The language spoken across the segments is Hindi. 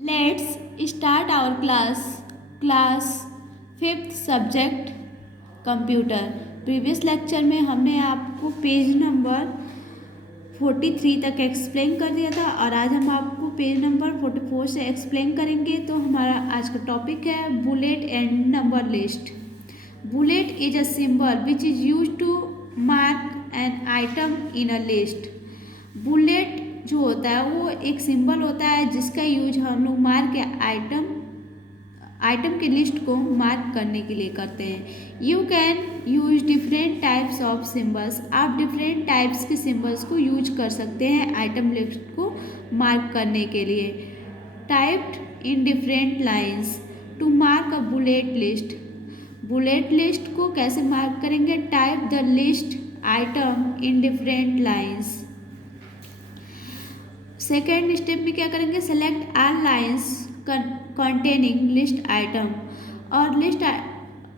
Let's start our class fifth subject computer. Previous lecture में हमने आपको पेज नंबर 43 तक एक्सप्लेन कर दिया था और आज हम आपको पेज नंबर 44 से एक्सप्लेन करेंगे। तो हमारा आज का टॉपिक है bullet and number list. Bullet is a symbol which is use to mark an item in a list. Bullet जो होता है वो एक सिंबल होता है जिसका यूज हम लोग मार्क या आइटम के लिस्ट को मार्क करने के लिए करते हैं। You can use different types of symbols. आप डिफरेंट टाइप्स के सिम्बल्स को यूज कर सकते हैं आइटम लिस्ट को मार्क करने के लिए। Typed in different lines to mark a bullet list. Bullet list को कैसे मार्क करेंगे? Type the list item in different lines. Second step में क्या करेंगे? Select all lines containing list item. और लिस्ट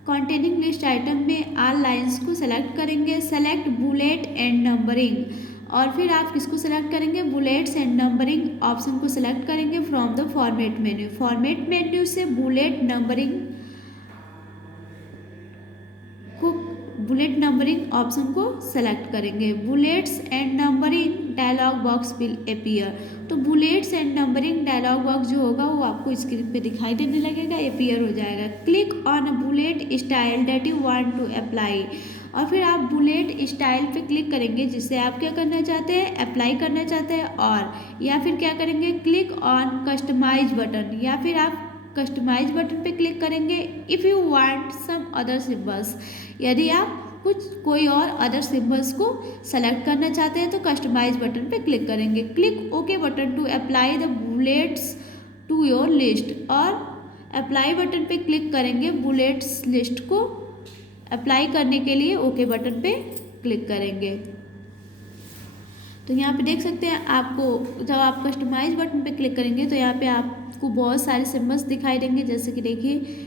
कंटेनिंग लिस्ट आइटम में ऑल लाइन्स को सेलेक्ट करेंगे। Select bullet and numbering. और फिर आप किसको सेलेक्ट करेंगे? बुलेट्स एंड नंबरिंग ऑप्शन को सेलेक्ट करेंगे from the format menu. Format menu से बुलेट नंबरिंग ऑप्शन को सेलेक्ट करेंगे। Bullets and numbering dialog box will appear. तो bullets and numbering dialog box जो होगा वो आपको स्क्रीन पे दिखाई देने लगेगा, अपीयर हो जाएगा। Click on a bullet style that you want to apply. और फिर आप बुलेट स्टाइल पे क्लिक करेंगे जिससे आप क्या करना चाहते हैं? अप्लाई करना चाहते हैं। और या फिर क्या करेंगे? Click on customise button. या फिर आप कस्टमाइज बटन पे क्लिक करेंगे if you want some other symbols. यदि आप कोई और अदर सिम्बल्स को सेलेक्ट करना चाहते हैं तो कस्टमाइज बटन पे क्लिक करेंगे। Click okay button to apply the bullets to your list. और अप्लाई बटन पे क्लिक करेंगे बुलेट्स लिस्ट को अप्लाई करने के लिए ओके बटन पे क्लिक करेंगे। तो यहाँ पे देख सकते हैं आपको जब आप कस्टमाइज बटन पे क्लिक करेंगे तो यहाँ पे आपको बहुत सारे सिम्बल्स दिखाई देंगे। जैसे कि देखिए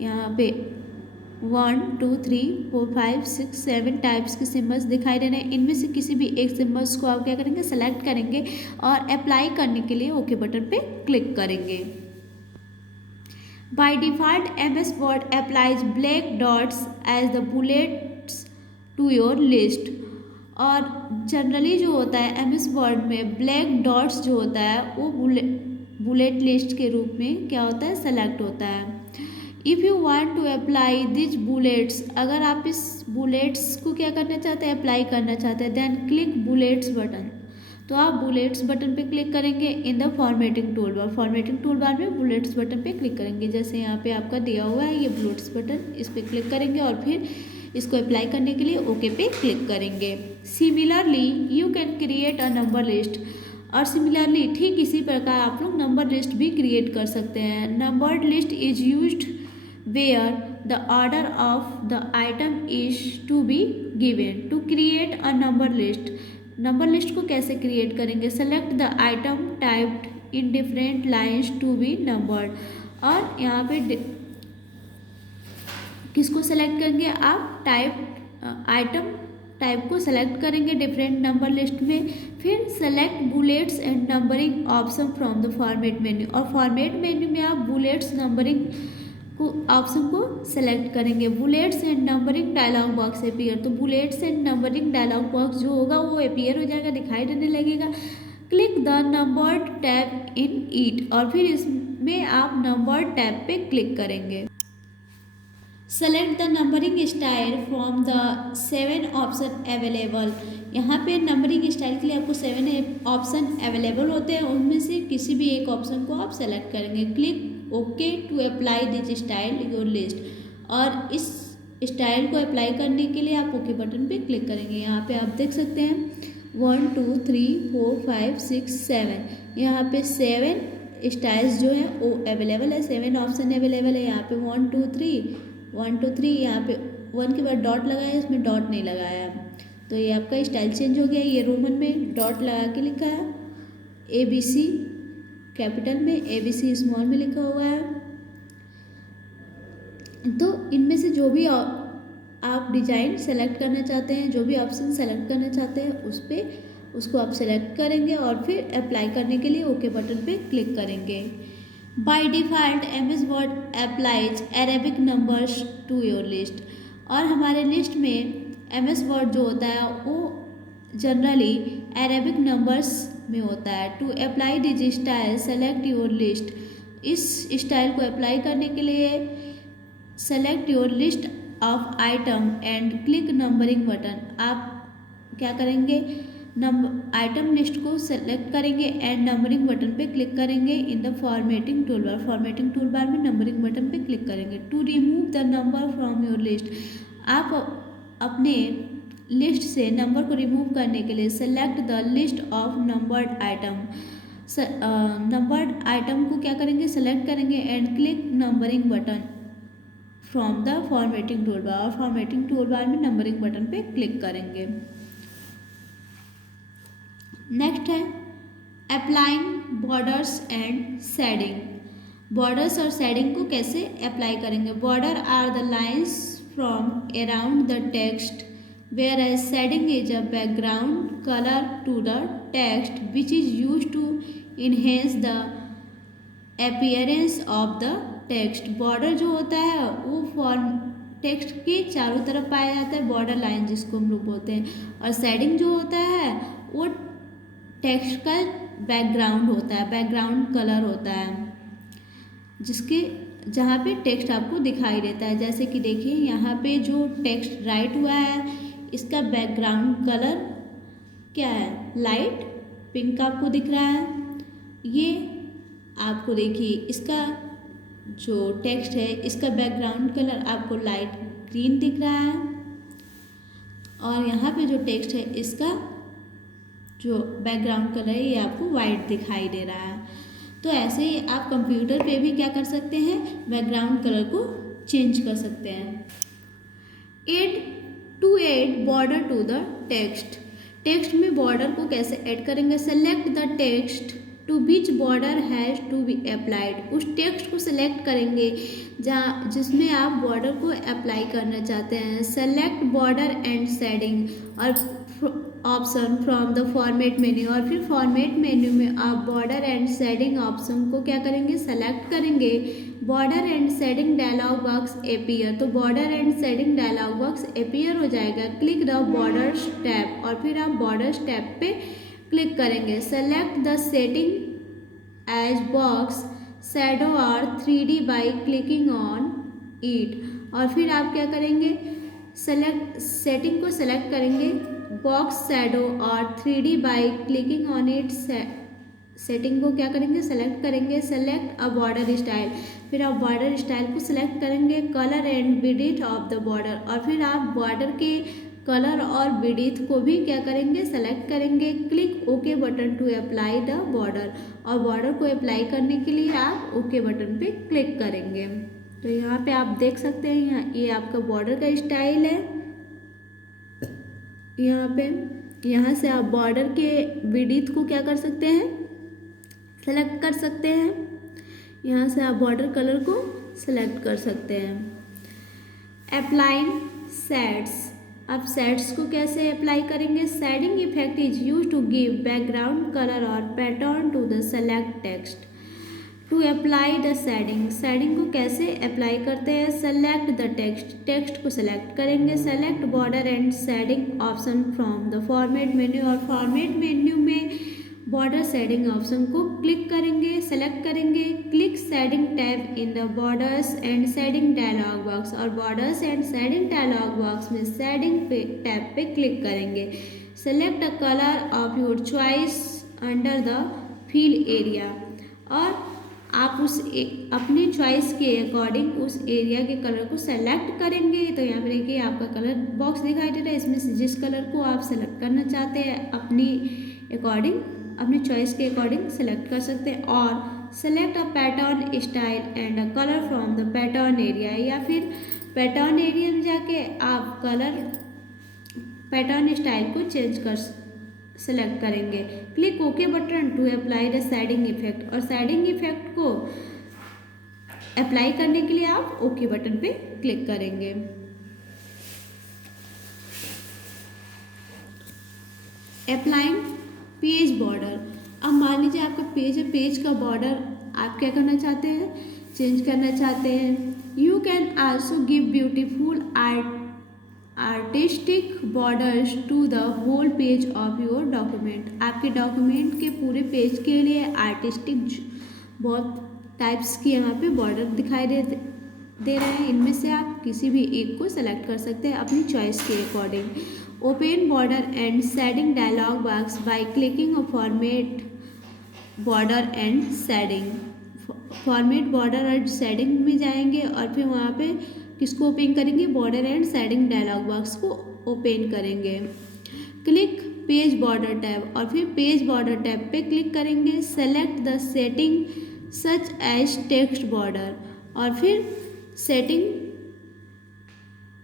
यहाँ पे 1 2 3 4 5 6 7 टाइप्स के सिम्बल्स दिखाई दे रहे हैं। इनमें से किसी भी एक सिम्बल्स को आप क्या करेंगे? सेलेक्ट करेंगे और अप्लाई करने के लिए ओके बटन पे क्लिक करेंगे। By default MS Word applies black dots as the bullets to your list. और जनरली जो होता है MS वर्ड में ब्लैक डॉट्स जो होता है वो बुलेट लिस्ट के रूप में क्या होता है? सेलेक्ट होता है। If you want to apply this bullets, अगर आप इस बुलेट्स को क्या करना चाहते हैं? अप्लाई करना चाहते हैं। Then click bullets button. तो आप बुलेट्स बटन पे क्लिक करेंगे in the formatting tool bar. Formatting tool bar में बुलेट्स बटन पे क्लिक करेंगे। जैसे यहाँ पे आपका दिया हुआ है ये बुलेट्स बटन, इस पर क्लिक करेंगे और फिर इसको अप्लाई करने के लिए ओके पे क्लिक करेंगे। Similarly you can create a number list. और सिमिलरली ठीक इसी प्रकार आप लोग नंबर लिस्ट भी क्रिएट कर सकते हैं। Numbered list is used where the order of the item is to be given to create a number list। Number list को कैसे क्रिएट करेंगे? Select the item typed in different lines to be numbered. और यहाँ पे किसको सेलेक्ट करेंगे? आप आइटम टाइप को सेलेक्ट करेंगे डिफरेंट नंबर लिस्ट में। फिर select bullets and numbering option from the format menu. और फॉर्मेट मेन्यू में आप बुलेट्स नंबरिंग ऑप्शन को सेलेक्ट करेंगे। Bullets and numbering dialog box appear. तो bullets and numbering dialog box जो होगा वो अपीयर हो जाएगा, दिखाई देने लगेगा। Click the numbered tab in it. और फिर इसमें आप नंबर्ड टैब पे क्लिक करेंगे। Select the numbering style from the 7 option available. यहाँ पे नंबरिंग स्टाइल के लिए आपको 7 ऑप्शन अवेलेबल होते हैं, उनमें से किसी भी एक ऑप्शन को आप सेलेक्ट करेंगे। Click okay to apply this style your list. और इस स्टाइल को अप्लाई करने के लिए आप ओके बटन पे क्लिक करेंगे। यहाँ पे आप देख सकते हैं 1 2 3 4 5 6 7। यहाँ पे 7 स्टाइल्स जो हैं वो अवेलेबल है, 7 ऑप्शन अवेलेबल है। यहाँ पे 1 2 3 यहाँ पे 1 के बाद डॉट लगाया है, इसमें डॉट नहीं लगाया है तो ये आपका स्टाइल चेंज हो गया। ये रोमन में डॉट लगा के लिखा है, ABC कैपिटल में, ABC स्मॉल में लिखा हुआ है। तो इनमें से जो भी आप डिजाइन सेलेक्ट करना चाहते हैं, जो भी ऑप्शन सेलेक्ट करना चाहते हैं उसको आप सेलेक्ट करेंगे और फिर अप्लाई करने के लिए ओके बटन पे क्लिक करेंगे। By default MS Word applies Arabic numbers to your list. और हमारे लिस्ट में MS वर्ड जो होता है वो जनरली अरेबिक नंबर्स में होता है। To apply this style select your list. इस स्टाइल को अप्लाई करने के लिए select your list of item and click numbering button. आप क्या करेंगे, नंबर आइटम लिस्ट को सेलेक्ट करेंगे एंड नंबरिंग बटन पे क्लिक करेंगे in the formatting toolbar. Formatting toolbar में नंबरिंग बटन पे क्लिक करेंगे। To remove the number from your list. आप अपने लिस्ट से नंबर को रिमूव करने के लिए select the list of numbered item. Numbered item को क्या करेंगे, सेलेक्ट करेंगे and click numbering button from the formatting toolbar. और फॉर्मेटिंग टूलबार में नंबरिंग बटन पे क्लिक करेंगे। नेक्स्ट है applying borders and shading. Borders और शेडिंग को कैसे अप्लाई करेंगे। Border are the lines from around the text whereas shading is a background colour to the text which is use to enhance the appearance of the text. Border जो होता है वो फॉर्म टेक्स्ट के चारों तरफ पाया जाता है, बॉर्डर लाइन जिसको हम लोग बोलते हैं। और शेडिंग जो होता है वो टेक्स्ट का बैकग्राउंड होता है, बैकग्राउंड कलर होता है जिसके जहाँ पे टेक्स्ट आपको दिखाई देता है। जैसे कि देखिए यहाँ पे जो टेक्स्ट राइट हुआ है इसका बैकग्राउंड कलर क्या है, लाइट पिंक आपको दिख रहा है। ये आपको देखिए इसका जो टेक्स्ट है इसका बैकग्राउंड कलर आपको लाइट ग्रीन दिख रहा है। और यहाँ पे जो टेक्स्ट है इसका जो बैकग्राउंड कलर है ये आपको वाइट दिखाई दे रहा है। तो ऐसे ही आप कंप्यूटर पे भी क्या कर सकते हैं, बैकग्राउंड कलर को चेंज कर सकते हैं। Add border to the text. Text में बॉर्डर को कैसे ऐड करेंगे। Select the text to which border has to be applied. उस टेक्स्ट को सिलेक्ट करेंगे जहाँ जिसमें आप बॉर्डर को अप्लाई करना चाहते हैं। सेलेक्ट बॉर्डर एंड शेडिंग और option from the format menu. और फिर फॉर्मेट मेन्यू में आप बॉर्डर एंड शेडिंग ऑप्शन को क्या करेंगे, सेलेक्ट करेंगे। Border and shading dialog box appear. तो border and shading dialog box appear हो जाएगा। क्लिक द बॉर्डर्स टैब और फिर आप बॉर्डर्स टैब पे क्लिक करेंगे। Select the setting as box shadow और 3D by clicking on it. और फिर आप क्या करेंगे, सेटिंग को सेलेक्ट करेंगे बॉक्स शैडो और 3D by clicking on it. Setting को क्या करेंगे, सेलेक्ट करेंगे। सेलेक्ट अ बॉर्डर स्टाइल। फिर आप बॉर्डर स्टाइल को सिलेक्ट करेंगे। Colour and width of the border. और फिर आप बॉर्डर के कलर और विड्थ को भी क्या करेंगे, सेलेक्ट करेंगे। Click okay button to apply the border. और बॉर्डर को अप्लाई करने के लिए आप ओके बटन पे क्लिक करेंगे। तो यहाँ पे आप देख सकते हैं ये आपका बॉर्डर का स्टाइल है। यहाँ पे यहाँ से आप बॉर्डर के विड्थ को क्या कर सकते हैं, सेलेक्ट कर सकते हैं। यहाँ से आप बॉर्डर कलर को सेलेक्ट कर सकते हैं। Applying shades. अब शेड्स को कैसे अप्लाई करेंगे। Shading effect is use to give background colour और pattern to the select text. To apply the shading. Shading को कैसे अप्लाई करते हैं। Select the text. टेक्स्ट को सेलेक्ट करेंगे। Select border and shading option from the format menu. और फॉर्मेट मेन्यू में बॉर्डर शेडिंग ऑप्शन को क्लिक करेंगे, सेलेक्ट करेंगे। Click shading tab in the borders and shading dialog box. और borders and shading dialog box में शेडिंग टैब पे क्लिक करेंगे। Select a colour of your choice under the fill area. और आप उस अपनी चॉइस के अकॉर्डिंग उस एरिया के कलर को सेलेक्ट करेंगे। तो यहाँ पर देखिए आपका कलर बॉक्स दिखाई दे रहा है, इसमें से जिस कलर को आप सेलेक्ट करना चाहते हैं अपनी अकॉर्डिंग, अपनी चॉइस के अकॉर्डिंग सेलेक्ट कर सकते हैं। और select a pattern style and a colour from the pattern area. या फिर पैटर्न एरिया में जाके आप कलर पैटर्न स्टाइल को चेंज कर सेलेक्ट करेंगे। Click okay button to apply the shading effect. और शेडिंग इफेक्ट को अप्लाई करने के लिए आप ओके बटन पे क्लिक करेंगे। Applying page border. अब मान लीजिए आपका पेज है, पेज का बॉर्डर आप क्या करना चाहते हैं, चेंज करना चाहते हैं। You can also give beautiful artistic borders to the whole page of your document. आपके डॉक्यूमेंट के पूरे पेज के लिए आर्टिस्टिक बहुत टाइप्स की यहाँ पे बॉर्डर दिखाई दे रहे हैं। इनमें से आप किसी भी एक को सेलेक्ट कर सकते हैं अपनी चॉइस के according. Open border and shading dialog box by clicking format border and shading. Format border और शेडिंग में जाएंगे और फिर वहाँ पे किसको ओपन करेंगे, border and shading dialog box को ओपन करेंगे। क्लिक पेज बॉर्डर टैब और फिर पेज बॉर्डर टैब पे क्लिक करेंगे। Select the setting such as text border और फिर सेटिंग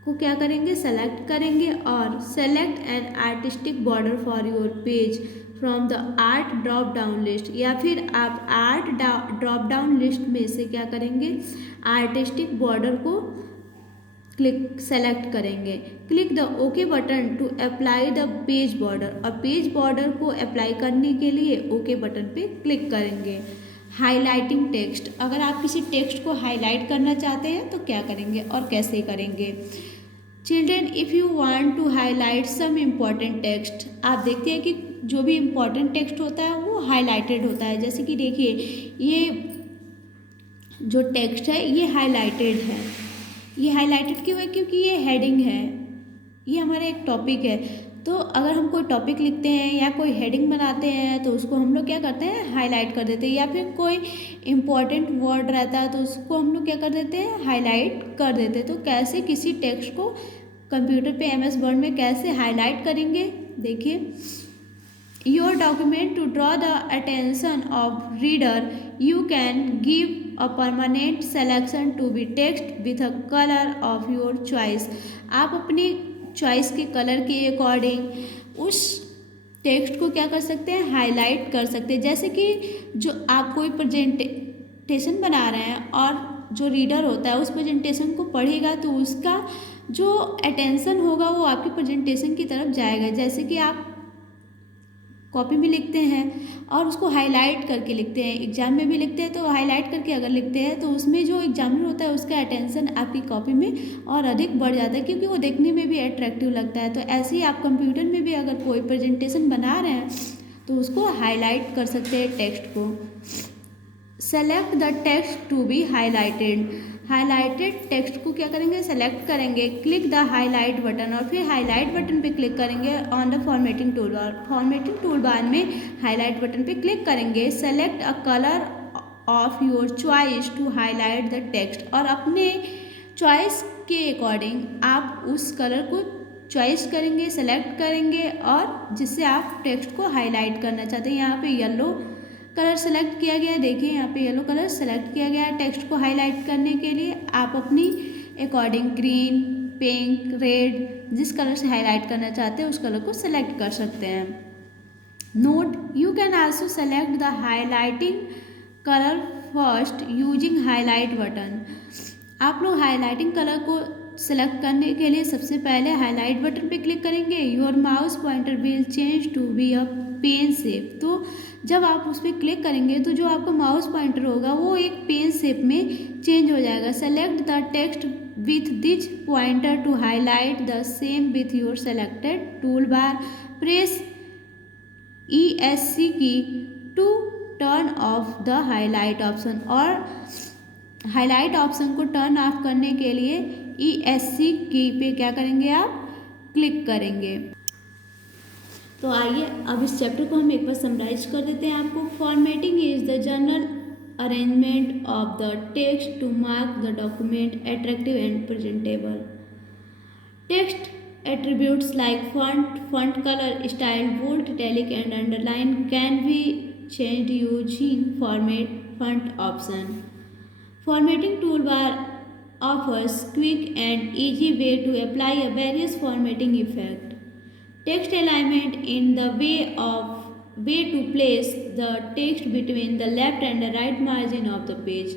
को क्या करेंगे, सेलेक्ट करेंगे और select an artistic border for your page from the art drop down list. या फिर आप आर्ट ड्रॉप डाउन लिस्ट में से क्या करेंगे, आर्टिस्टिक बॉर्डर को सेलेक्ट करेंगे। Click the okay button to apply the page border और पेज बॉर्डर को अप्लाई करने के लिए ओके बटन पे क्लिक करेंगे। हाईलाइटिंग टेक्स्ट, अगर आप किसी टेक्स्ट को हाईलाइट करना चाहते हैं तो क्या करेंगे और कैसे करेंगे। Children if you want to highlight some important text, आप देखते हैं कि जो भी इम्पॉर्टेंट टेक्स्ट होता है वो हाईलाइटेड होता है। जैसे कि देखिए ये जो टेक्स्ट है ये हाईलाइटेड है। ये हाईलाइटेड क्यों है, क्योंकि ये हेडिंग है, ये हमारा एक टॉपिक है। तो अगर हम कोई टॉपिक लिखते हैं या कोई हेडिंग बनाते हैं तो उसको हम लोग क्या करते हैं, हाईलाइट कर देते हैं। या फिर कोई इम्पॉर्टेंट वर्ड रहता है तो उसको हम लोग क्या कर देते हैं, हाईलाइट कर देते हैं। तो कैसे किसी टेक्स्ट को कंप्यूटर पे MS वर्ड में कैसे हाईलाइट करेंगे, देखिए। Your document to draw the attention of reader you can give a permanent selection to be text with a colour of your choice. आप अपनी चॉइस के कलर के अकॉर्डिंग उस टेक्स्ट को क्या कर सकते हैं, हाईलाइट कर सकते हैं। जैसे कि जो आप कोई प्रेजेंटेशन बना रहे हैं और जो रीडर होता है उस प्रेजेंटेशन को पढ़ेगा तो उसका जो अटेंशन होगा वो आपकी प्रेजेंटेशन की तरफ जाएगा। जैसे कि आप कॉपी में लिखते हैं और उसको हाईलाइट करके लिखते हैं, एग्जाम में भी लिखते हैं तो हाईलाइट करके अगर लिखते हैं तो उसमें जो एग्जामिनर होता है उसका अटेंशन आपकी कॉपी में और अधिक बढ़ जाता है, क्योंकि वो देखने में भी अट्रैक्टिव लगता है। तो ऐसे ही आप कंप्यूटर में भी अगर कोई प्रेजेंटेशन बना रहे हैं तो उसको हाईलाइट कर सकते हैं टेक्स्ट को। Select the text to be highlighted, highlighted text को क्या करेंगे, सेलेक्ट करेंगे। क्लिक द हाईलाइट बटन और फिर हाईलाइट बटन पे क्लिक करेंगे on the formatting tool bar. Formatting tool bar में हाईलाइट बटन पे क्लिक करेंगे। Select a colour of your choice to highlight the text और अपने चॉइस के अकॉर्डिंग आप उस कलर को चॉइस करेंगे, सेलेक्ट करेंगे और जिससे आप टेक्स्ट को हाईलाइट करना चाहते हैं। यहाँ पे येलो कलर सेलेक्ट किया गया, देखिए यहाँ पे येलो कलर सेलेक्ट किया गया है टेक्स्ट को हाईलाइट करने के लिए। आप अपनी अकॉर्डिंग ग्रीन, पिंक, रेड जिस कलर से हाईलाइट करना चाहते हैं उस कलर को सेलेक्ट कर सकते हैं। Note, you can also select the highlighting colour first using highlight button. आप लोग हाईलाइटिंग कलर को सेलेक्ट करने के लिए सबसे पहले हाईलाइट बटन पे क्लिक करेंगे। Your mouse pointer will change to be a pen shape. तो जब आप उस पर क्लिक करेंगे तो जो आपका माउस पॉइंटर होगा वो एक पेन शेप में चेंज हो जाएगा। Select the text with this pointer to highlight the same with your selected tool bar. Press ESC key to turn off the highlight option और हाईलाइट ऑप्शन को टर्न ऑफ करने के लिए ESC की पे क्या करेंगे, आप क्लिक करेंगे। तो आइए अब इस चैप्टर को हम एक बार समराइज कर देते हैं आपको। Formatting is the general arrangement of the text to mark the document attractive and presentable. Text attributes like font color, style, bold, italic and underline can be changed using format font option. Formatting toolbar offers quick and easy way to apply a various formatting effect. Text alignment in the way to place the text between the left and the right margin of the page.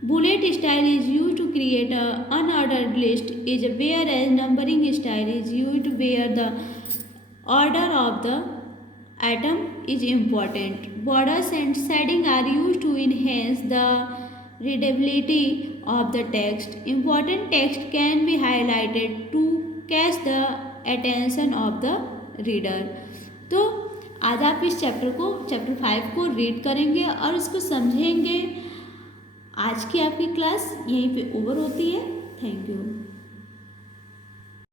Bullet style is used to create an unordered list, whereas numbering style is used where the order of the item is important. Borders and shading are used to enhance the readability of the text. Important text can be highlighted to catch the attention of the reader. तो आज आप इस चैप्टर 5 को रीड करेंगे और इसको समझेंगे। आज की आपकी क्लास यहीं पे ओवर होती है। Thank you.